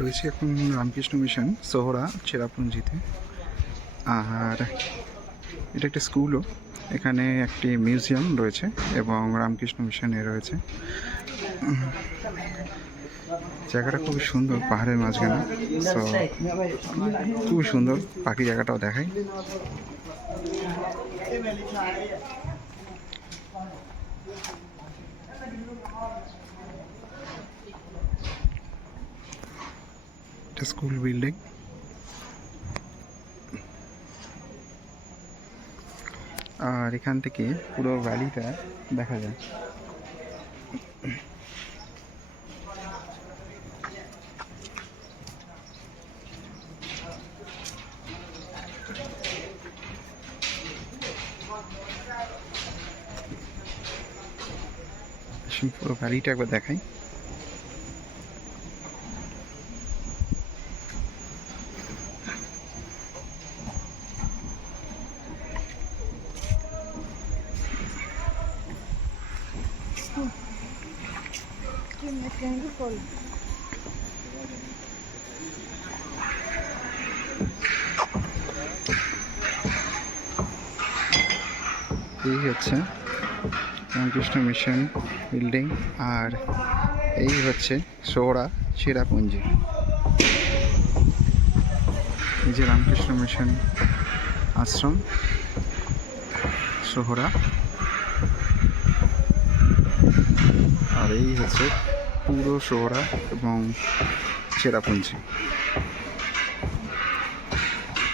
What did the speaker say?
রয়েছে এখন রামকৃষ্ণ মিশন সোহরা চেরাপুঞ্জিতে। আর এটা একটা স্কুলও, এখানে একটি মিউজিয়াম রয়েছে এবং রামকৃষ্ণ মিশনে রয়েছে। জায়গাটা খুবই সুন্দর, পাহাড়ের মাঝখানে। সো খুবই সুন্দর, বাকি জায়গাটাও দেখাই। এটা স্কুল বিল্ডিং। আর এখান থেকে পুরো ভ্যালিটা দেখা যায়। পুরো ভ্যালিটা একবার দেখাই। এই হচ্ছে রামকৃষ্ণ মিশন বিল্ডিং, আর এই হচ্ছে সোহরা চেরাপুঞ্জি। এই যে রামকৃষ্ণ মিশন আশ্রম সোহরা, আর এই হচ্ছে পুরো সোহরা এবং চেরাপুঞ্জি।